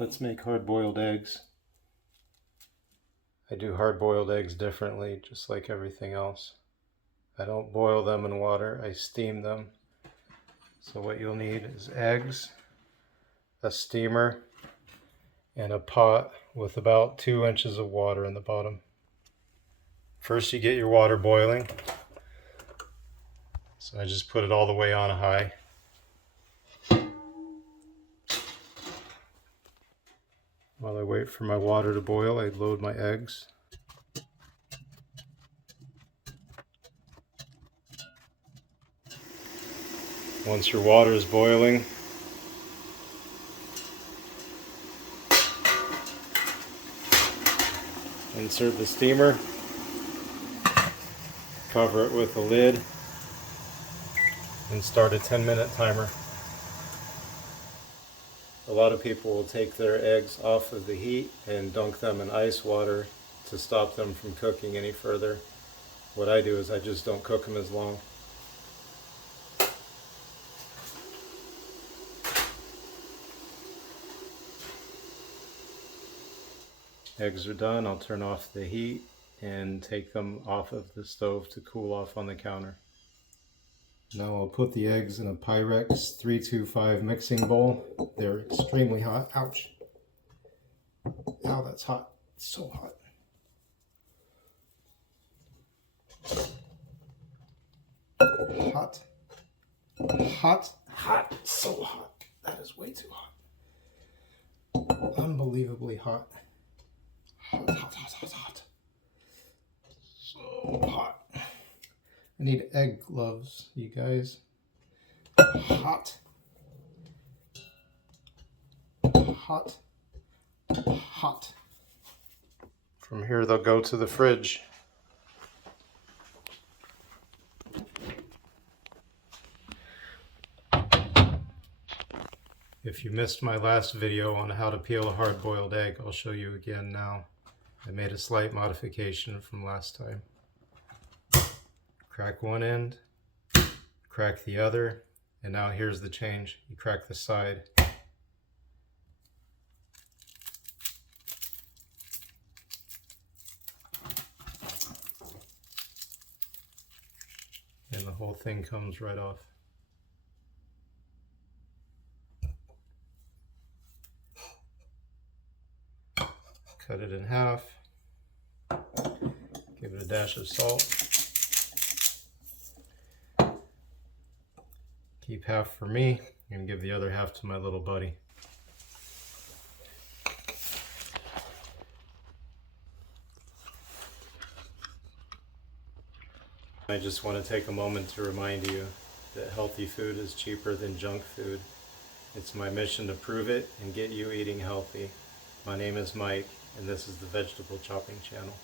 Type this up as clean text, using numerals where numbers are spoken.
Let's make hard-boiled eggs. I do hard-boiled eggs differently, just like everything else. I don't boil them in water, I steam them. So what you'll need is eggs, a steamer, and a pot with about 2 inches of water in the bottom. First you get your water boiling. So I just put it all the way on high. While I wait for my water to boil, I load my eggs. Once your water is boiling, insert the steamer, cover it with a lid, and start a 10-minute timer. A lot of people will take their eggs off of the heat and dunk them in ice water to stop them from cooking any further. What I do is I just don't cook them as long. Eggs are done. I'll turn off the heat and take them off of the stove to cool off on the counter. Now I'll put the eggs in a Pyrex 325 mixing bowl. They're extremely hot. Ouch. Ow, that's hot. It's so hot. Hot. Hot. Hot. So hot. That is way too hot. Unbelievably hot. Hot, hot, hot, hot, hot. So hot. I need egg gloves, you guys. Hot. Hot. Hot. From here they'll go to the fridge. If you missed my last video on how to peel a hard-boiled egg, I'll show you again now. I made a slight modification from last time. Crack one end, crack the other, and now here's the change. You crack the side. And the whole thing comes right off. Cut it in half. Give it a dash of salt. Keep half for me and give the other half to my little buddy. I just want to take a moment to remind you that healthy food is cheaper than junk food. It's my mission to prove it and get you eating healthy. My name is Mike, and this is the Vegetable Chopping Channel.